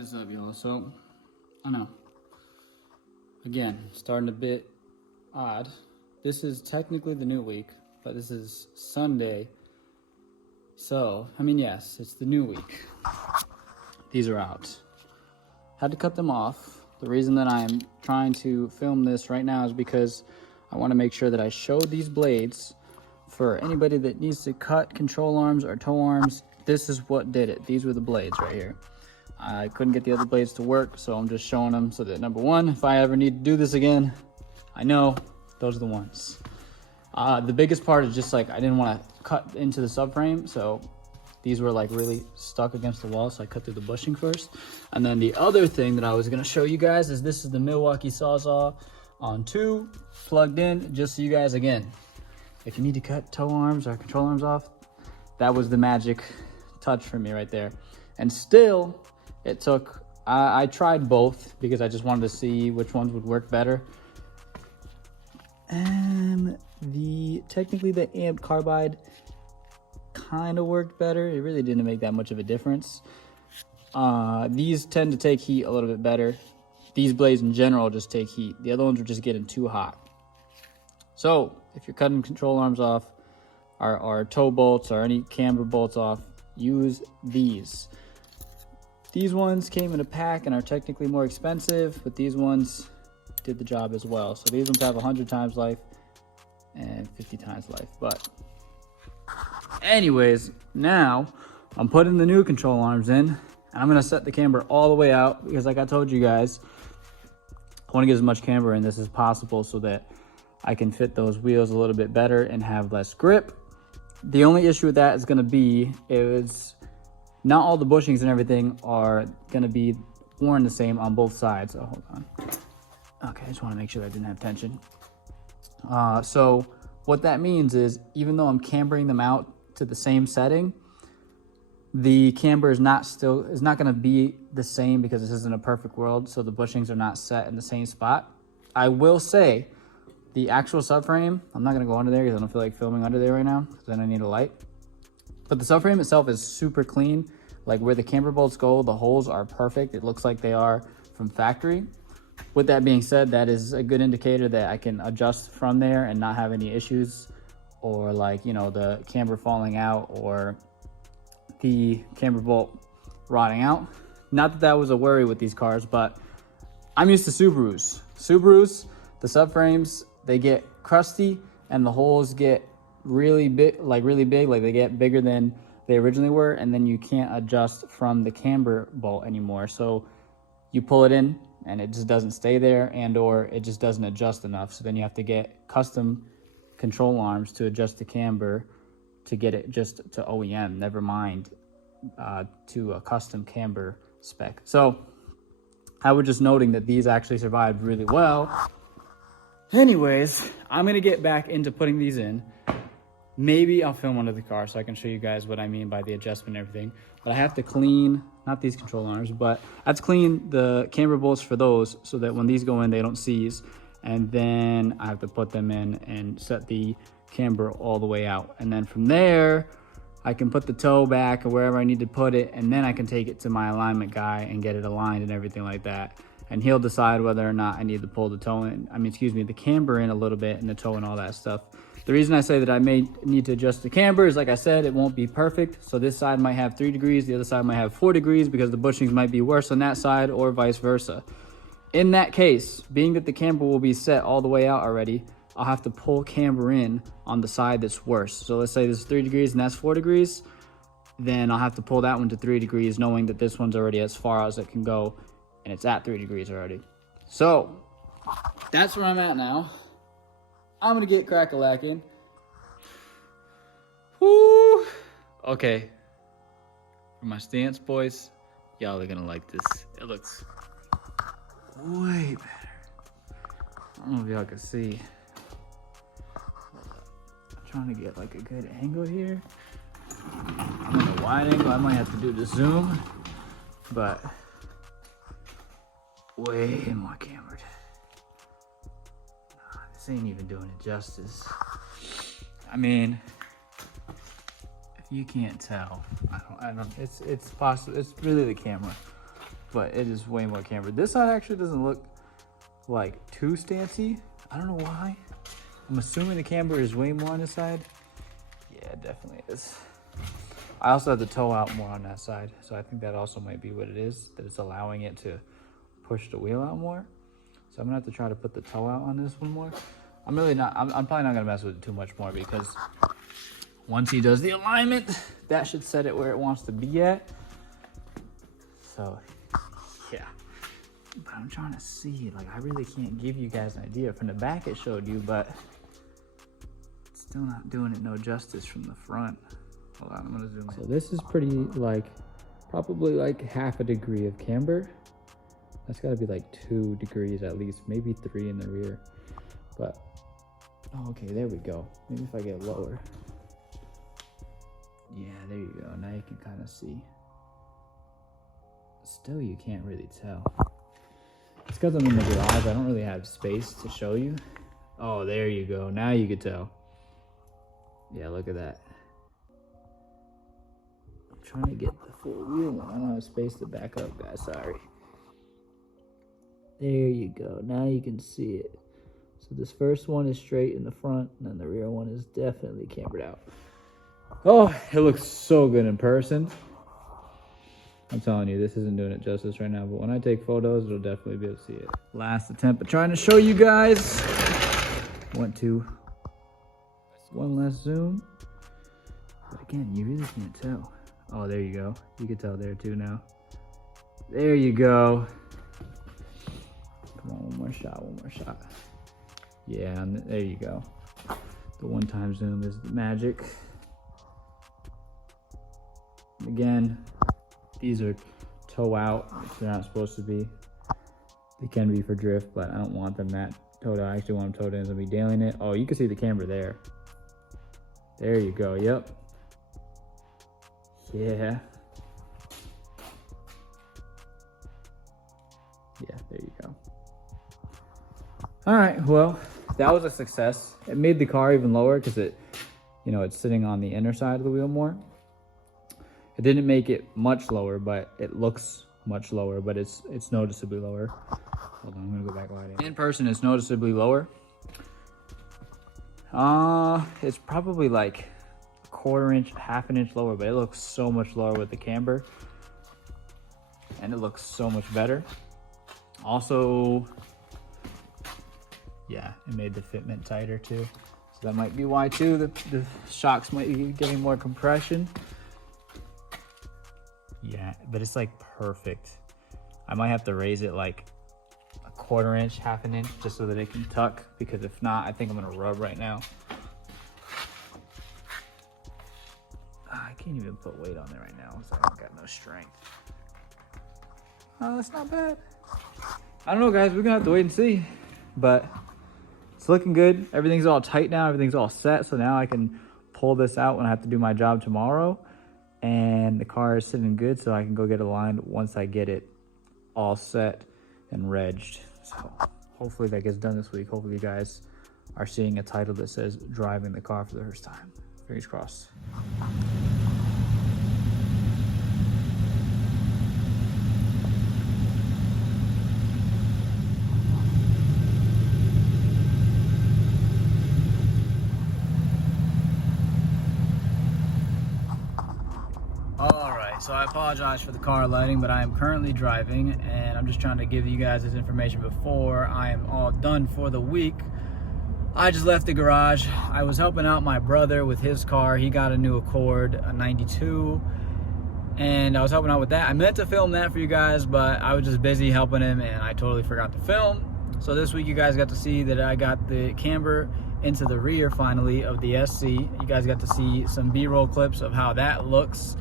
is up, y'all? So, I know. Again, starting a bit odd. This is technically the new week, but this is Sunday. So, I mean, yes, it's the new week. These are out. Had to cut them off. The reason that I'm trying to film this right now is because I want to make sure that I show these blades for anybody that needs to cut control arms or toe arms. This is what did it. These were the blades right here. I couldn't get the other blades to work, so I'm just showing them so that, number one, if I ever need to do this again, I know those are the ones. The biggest part is just like I didn't want to cut into the subframe, so these were like really stuck against the wall, so I cut through the bushing first. And then the other thing that I was going to show you guys is this is the Milwaukee Sawzall on 2, plugged in, just so you guys, again, if you need to cut toe arms or control arms off, that was the magic touch for me right there. And still, it took, I tried both because I just wanted to see which ones would work better. And technically the amped carbide kind of worked better. It really didn't make that much of a difference. These tend to take heat a little bit better. These blades in general just take heat. The other ones were just getting too hot. So if you're cutting control arms off, or toe bolts or any camber bolts off, use these. These ones came in a pack and are technically more expensive, but these ones did the job as well. So these ones have 100 times life and 50 times life. But anyways, now I'm putting the new control arms in, and I'm gonna set the camber all the way out because, like I told you guys, I want to get as much camber in this as possible so that I can fit those wheels a little bit better and have less grip. The only issue with that is going to be not all the bushings and everything are going to be worn the same on both sides. Oh, hold on. Okay, I just want to make sure that I didn't have tension. So what that means is, even though I'm cambering them out to the same setting, the camber is not going to be the same because this isn't a perfect world. So the bushings are not set in the same spot. I will say, the actual subframe, I'm not going to go under there because I don't feel like filming under there right now because then I need a light. But the subframe itself is super clean. Like where the camber bolts go, the holes are perfect. It looks like they are from factory. With that being said, that is a good indicator that I can adjust from there and not have any issues, or like, you know, the camber falling out or the camber bolt rotting out. Not that that was a worry with these cars, but I'm used to Subarus. The subframes, they get crusty and the holes get really big, like they get bigger than they originally were, and then you can't adjust from the camber bolt anymore. So you pull it in and it just doesn't stay there, and or it just doesn't adjust enough. So then you have to get custom control arms to adjust the camber to get it just to OEM, never mind to a custom camber spec. So I was just noting that these actually survived really well. Anyways, I'm gonna get back into putting these in. Maybe I'll film under the car so I can show you guys what I mean by the adjustment and everything. But I have to clean, not these control arms, but I have to clean the camber bolts for those so that when these go in, they don't seize. And then I have to put them in and set the camber all the way out. And then from there, I can put the toe back or wherever I need to put it, and then I can take it to my alignment guy and get it aligned and everything like that. And he'll decide whether or not I need to pull the toe in, the camber in a little bit and the toe and all that stuff. The reason I say that I may need to adjust the camber is, like I said, it won't be perfect. So this side might have 3 degrees, the other side might have 4 degrees because the bushings might be worse on that side, or vice versa. In that case, being that the camber will be set all the way out already, I'll have to pull camber in on the side that's worse. So let's say this is 3 degrees and that's 4 degrees. Then I'll have to pull that one to 3 degrees, knowing that this one's already as far as it can go, and it's at 3 degrees already. So that's where I'm at now. I'm gonna get crack-a-lacking. Woo! Okay. For my stance, boys, y'all are gonna like this. It looks way better. I don't know if y'all can see. I'm trying to get like a good angle here. I'm on a wide angle. I might have to do the zoom, but way more cambered. This ain't even doing it justice. I mean, if you can't tell, I don't, it's possible, it's really the camera. but it is way more cambered. This side actually doesn't look like too stancy. I don't know why. I'm assuming the camber is way more on this side. Yeah, it definitely is. I also have the toe out more on that side, so I think that also might be what it is, that it's allowing it to push the wheel out more. So I'm gonna have to try to put the toe out on this one more. I'm probably not gonna mess with it too much more, because once he does the alignment, that should set it where it wants to be at. So yeah, but I'm trying to see, like, I really can't give you guys an idea. From the back it showed you, but it's still not doing it no justice from the front. Hold on, I'm gonna zoom in. So this is pretty, like, probably like half a degree of camber. That's gotta be like 2 degrees at least, maybe 3 in the rear. But, oh, okay, there we go. Maybe if I get lower. Yeah, there you go. Now you can kind of see. Still, you can't really tell. It's because I'm in the garage. I don't really have space to show you. Oh, there you go. Now you can tell. Yeah, look at that. I'm trying to get the full wheel one. I don't have space to back up, guys. Sorry. There you go. Now you can see it. So this first one is straight in the front, and then the rear one is definitely cambered out. Oh, it looks so good in person. I'm telling you, this isn't doing it justice right now, but when I take photos, it'll definitely be able to see it. Last attempt at trying to show you guys. Went to one last zoom. But again, you really can't tell. Oh, there you go. You can tell there too now. There you go. Come on, one more shot, one more shot. Yeah, and there you go. The one-time zoom is the magic. Again, these are toe out, which they're not supposed to be. They can be for drift, but I don't want them that towed out. I actually want them towed in, so I'll be dailing it. Oh, you can see the camber there. There you go, yep. Yeah. Yeah, there you go. All right, well, that was a success. It made the car even lower because it, you know, it's sitting on the inner side of the wheel more. It didn't make it much lower, but it looks much lower, but it's noticeably lower. Hold on, I'm gonna go back lighting. In person, it's noticeably lower. It's probably like a 1/4 inch, 1/2 inch lower, but it looks so much lower with the camber. And it looks so much better. Also, yeah, it made the fitment tighter too. So that might be why too, the shocks might be getting more compression. Yeah, but it's like perfect. I might have to raise it like a 1/4 inch, 1/2 inch, just so that it can tuck, because if not, I think I'm gonna rub right now. I can't even put weight on there right now, so I've got no strength. Oh, that's not bad. I don't know, guys, we're gonna have to wait and see, but it's looking good. Everything's all tight now, everything's all set, so now I can pull this out when I have to do my job tomorrow. And the car is sitting good, so I can go get it aligned once I get it all set and regged. So hopefully that gets done this week. Hopefully you guys are seeing a title that says driving the car for the first time. Fingers crossed. So I apologize for the car lighting, but I am currently driving, and I'm just trying to give you guys this information before I am all done for the week. I just left the garage. I was helping out my brother with his car. He got a new Accord, a 92, and I was helping out with that. I meant to film that for you guys, but I was just busy helping him, and I totally forgot to film. So this week you guys got to see that I got the camber into the rear finally of the SC. You guys got to see some B-roll clips of how that looks.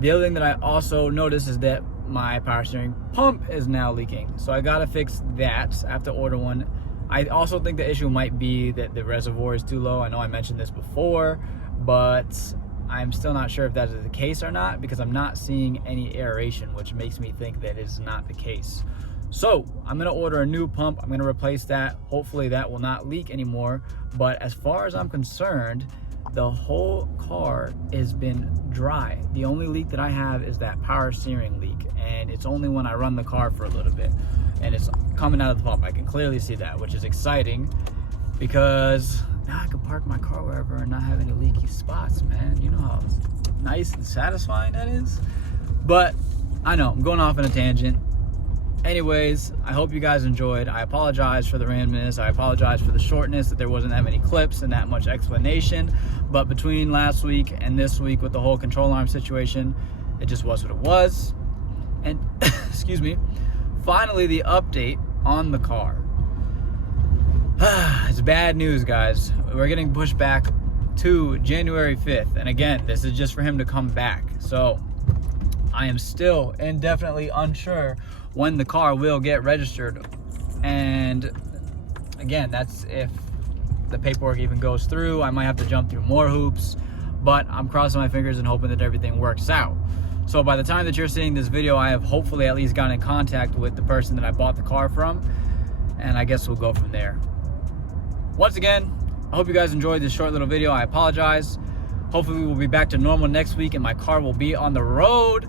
The other thing that I also noticed is that my power steering pump is now leaking. So I gotta fix that. I have to order one. I also think the issue might be that the reservoir is too low. I know I mentioned this before, but I'm still not sure if that is the case or not, because I'm not seeing any aeration, which makes me think that is not the case. So I'm gonna order a new pump. I'm gonna replace that. Hopefully that will not leak anymore. But as far as I'm concerned, the whole car has been dry. The only leak that I have is that power steering leak, and it's only when I run the car for a little bit and it's coming out of the pump. I can clearly see that, which is exciting because now I can park my car wherever and not have any leaky spots, man. You know how nice and satisfying that is? But I know I'm going off on a tangent. Anyways, I hope you guys enjoyed. I apologize for the randomness. I apologize for the shortness, that there wasn't that many clips and that much explanation. But between last week and this week with the whole control arm situation, it just was what it was. And excuse me, finally the update on the car. It's bad news, guys. We're getting pushed back to January 5th. And again, this is just for him to come back. So I am still indefinitely unsure when the car will get registered. And again, that's if the paperwork even goes through. I might have to jump through more hoops, but I'm crossing my fingers and hoping that everything works out. So by the time that you're seeing this video, I have hopefully at least gotten in contact with the person that I bought the car from, and I guess we'll go from there. Once again, I hope you guys enjoyed this short little video. I apologize. Hopefully we'll be back to normal next week and my car will be on the road.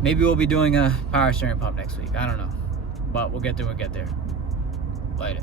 Maybe we'll be doing a power steering pump next week. I don't know, but we'll get there. Later.